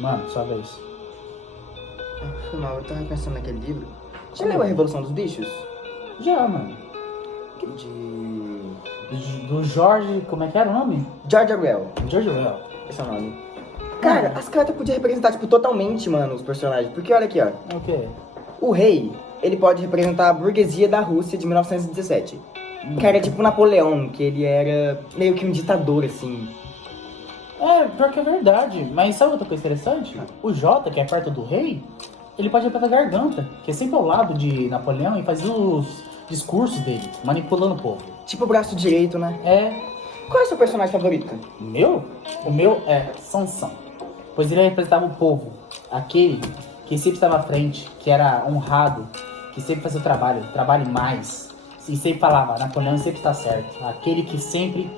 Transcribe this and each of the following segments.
Mano, sua vez. Afinal, eu tava pensando naquele livro. Já leu A Revolução dos Bichos? Já, mano. Do Jorge, como é que era o nome? George Orwell, George Orwell. esse é o nome. Cara, as cartas podiam representar, tipo, totalmente, mano, os personagens. Porque olha aqui, ó. O quê? O rei, ele pode representar a burguesia da Rússia de 1917. Que era tipo Napoleão, que ele era meio que um ditador, assim. É, pior que é verdade. Mas sabe outra coisa interessante? O Jota, que é perto do rei, ele pode representar a garganta, que é sempre ao lado de Napoleão e faz os discursos dele, manipulando o povo. Tipo o braço direito, né? É. Qual é o seu personagem favorito? O meu é Sansão, pois ele representava o povo, aquele que sempre estava à frente, que era honrado, que sempre fazia o trabalhe mais, e sempre falava, Napoleão sempre está certo, aquele que sempre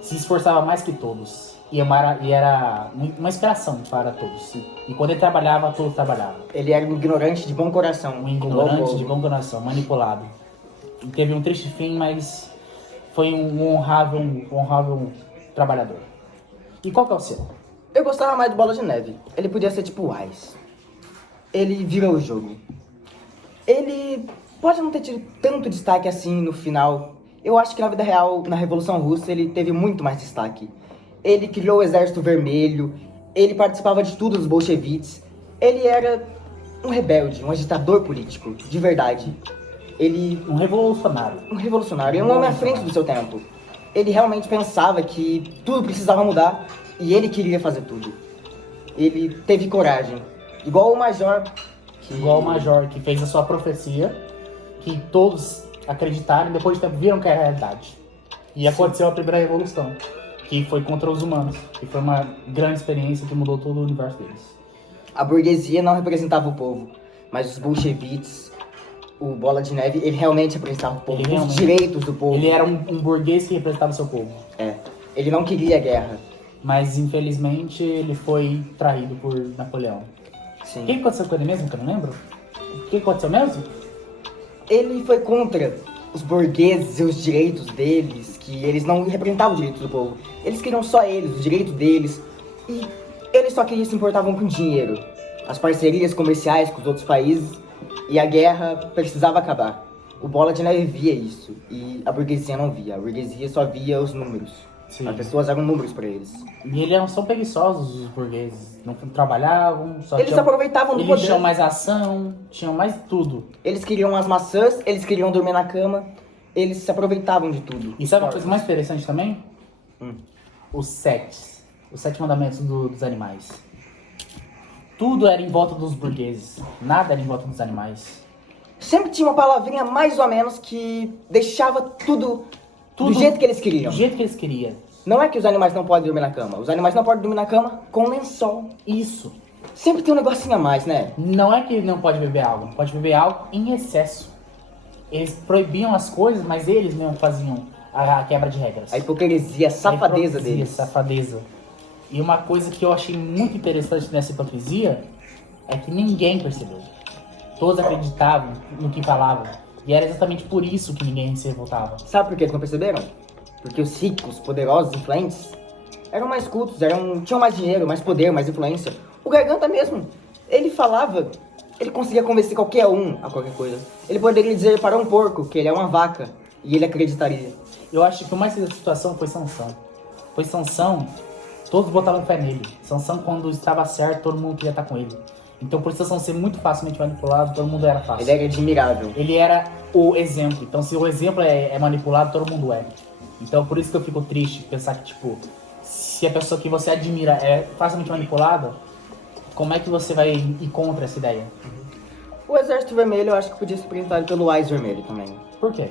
se esforçava mais que todos, e era uma inspiração para todos, e quando ele trabalhava, todos trabalhavam. Ele era um ignorante de bom coração. Um ignorante de bom coração, manipulado. E teve um triste fim, mas foi um honrável trabalhador. E qual que é o seu? Eu gostava mais do Bola de Neve. Ele podia ser tipo o Ice. Ele virou o jogo. Ele pode não ter tido tanto destaque assim no final. Eu acho que na vida real, na Revolução Russa, ele teve muito mais destaque. Ele criou o Exército Vermelho, ele participava de tudo dos bolcheviques. Ele era um rebelde, um agitador político, de verdade. Ele... Um revolucionário. Um revolucionário, um homem à frente do seu tempo. Ele realmente pensava que tudo precisava mudar e ele queria fazer tudo. Ele teve coragem. Igual o Major. Igual o Major, que fez a sua profecia, que todos acreditaram e depois de tempo viram que era realidade. E aconteceu a primeira revolução, que foi contra os humanos. Que foi uma grande experiência que mudou todo o universo deles. A burguesia não representava o povo, mas os bolcheviques, o Bola de Neve, ele realmente representava o povo, os direitos do povo. Ele era um burguês que representava o seu povo. É, ele não queria guerra. Mas, infelizmente, ele foi traído por Napoleão. Sim. O que aconteceu com ele mesmo, que eu não lembro? O que aconteceu mesmo? Ele foi contra os burgueses e os direitos deles, que eles não representavam os direitos do povo. Eles queriam só eles, os direitos deles. E eles só queriam se importavam com dinheiro. As parcerias comerciais com os outros países. E a guerra precisava acabar. O Bola de Neve via isso. E a burguesia não via. A burguesia só via os números. Sim. As pessoas eram números pra eles. E eles são preguiçosos, os burgueses. Não trabalhavam, só Eles aproveitavam do Eles poder. tinham mais ação, tinham mais tudo. Eles queriam as maçãs, eles queriam dormir na cama. Eles se aproveitavam de tudo. E sabe uma coisa mais interessante também? Os sete mandamentos dos animais. Tudo era em volta dos burgueses. Nada era em volta dos animais. Sempre tinha uma palavrinha mais ou menos que deixava tudo do jeito que eles queriam. Do jeito que eles queriam. Não é que os animais não podem dormir na cama. Os animais não podem dormir na cama com lençol. Isso. Sempre tem um negocinho a mais, né? Não é que não pode beber álcool. Pode beber álcool em excesso. Eles proibiam as coisas, mas eles mesmo faziam a quebra de regras. A hipocrisia, a safadeza hipocrisia, deles. Safadeza. E uma coisa que eu achei muito interessante nessa hipocrisia é que ninguém percebeu. Todos acreditavam no que falavam. E era exatamente por isso que ninguém se revoltava. Sabe por que eles não perceberam? Porque os ricos, poderosos, influentes, eram mais cultos, tinham mais dinheiro, mais poder, mais influência. O Garganta mesmo, ele falava, ele conseguia convencer qualquer um a qualquer coisa. Ele poderia dizer para um porco que ele é uma vaca, e ele acreditaria. Eu acho que o mais da situação foi Sansão. Foi Sansão, todos botavam fé nele. Sansão, quando estava certo, todo mundo queria estar com ele. Então, por Sansão ser muito facilmente manipulado, todo mundo era fácil. Ele era admirável. Ele era o exemplo. Então, se o exemplo é manipulado, todo mundo é. Então, por isso que eu fico triste, pensar que, tipo, se a pessoa que você admira é facilmente manipulada, como é que você vai ir contra essa ideia? O Exército Vermelho eu acho que podia ser representado pelo Ice Vermelho também. Por quê?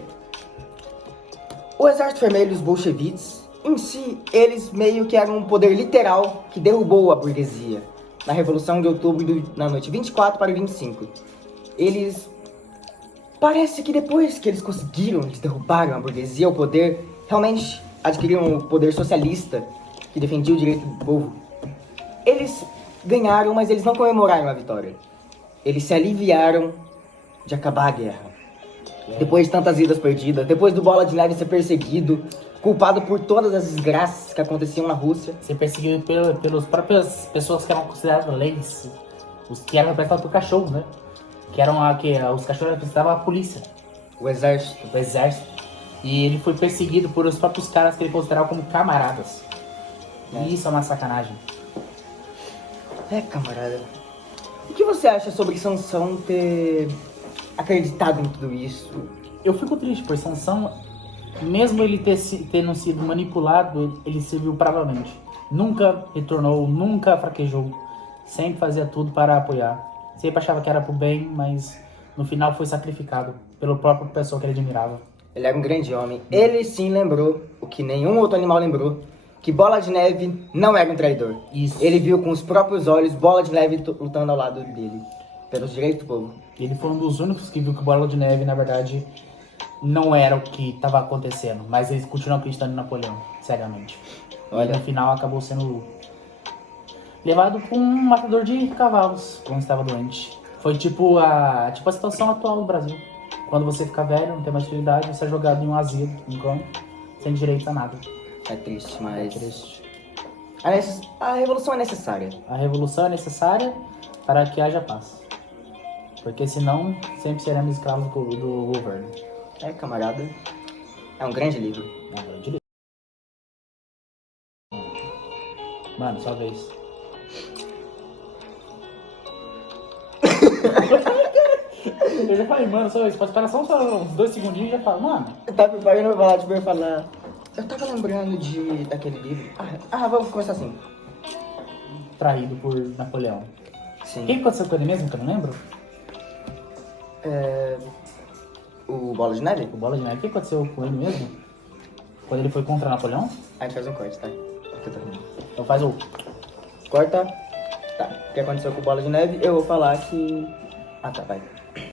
O Exército Vermelho e os bolcheviques, em si, eles meio que eram um poder literal que derrubou a burguesia na Revolução de Outubro, na noite 24 para 25. Eles... Parece que depois que eles conseguiram, eles derrubaram a burguesia, o poder, realmente adquiriram o poder socialista que defendia o direito do povo. Eles ganharam, mas eles não comemoraram a vitória. Eles se aliviaram de acabar a guerra. Depois de tantas vidas perdidas, depois do Bola de Neve ser perseguido, culpado por todas as desgraças que aconteciam na Rússia. Ser perseguido pelas próprias pessoas que eram consideradas leis. Os que eram representados por cachorro, né? Que eram os cachorros representavam a polícia, O exército. o exército. E ele foi perseguido por os próprios caras que ele considerava como camaradas. E isso é uma sacanagem. Camarada. O que você acha sobre Sansão ter acreditado em tudo isso? Eu fico triste, pois Sansão, mesmo ele tendo sido manipulado, ele serviu bravamente. Nunca retornou, nunca fraquejou. Sempre fazia tudo para apoiar. Sempre achava que era pro bem, mas no final foi sacrificado pela própria pessoa que ele admirava. Ele era um grande homem. Ele sim lembrou o que nenhum outro animal lembrou. Que Bola de Neve não era um traidor. Isso. Ele viu com os próprios olhos Bola de Neve lutando ao lado dele. Pelos direitos do povo. Ele foi um dos únicos que viu que o Bola de Neve, na verdade, não era o que estava acontecendo. Mas eles continuam acreditando em Napoleão, cegamente. Olha. E no final acabou sendo levado por um matador de cavalos, quando estava doente. Foi tipo a situação atual do Brasil. Quando você fica velho, não tem mais utilidade, você é jogado em um asilo, em um campo, sem direito a nada. É triste, mas... É triste. A revolução é necessária. A revolução é necessária para que haja paz. Porque senão, sempre seremos escravos do governo. Camarada. É um grande livro. É um grande livro. Mano, sua vez. Eu já falei, mano, sua vez. Pode esperar só uns 2 segundinhos e já falo, mano. Eu tava preparando pra falar, tipo, eu ia falar... Eu tava lembrando daquele livro... Vamos começar assim. Traído por Napoleão. Sim. O que aconteceu com ele mesmo, que eu não lembro? O Bola de Neve? O Bola de Neve. O que aconteceu com ele mesmo? Quando ele foi contra Napoleão? A gente faz um corte, tá? Aqui eu tô vendo. Então faz o... Corta. Tá. O que aconteceu com o Bola de Neve? Eu vou falar que... tá, vai.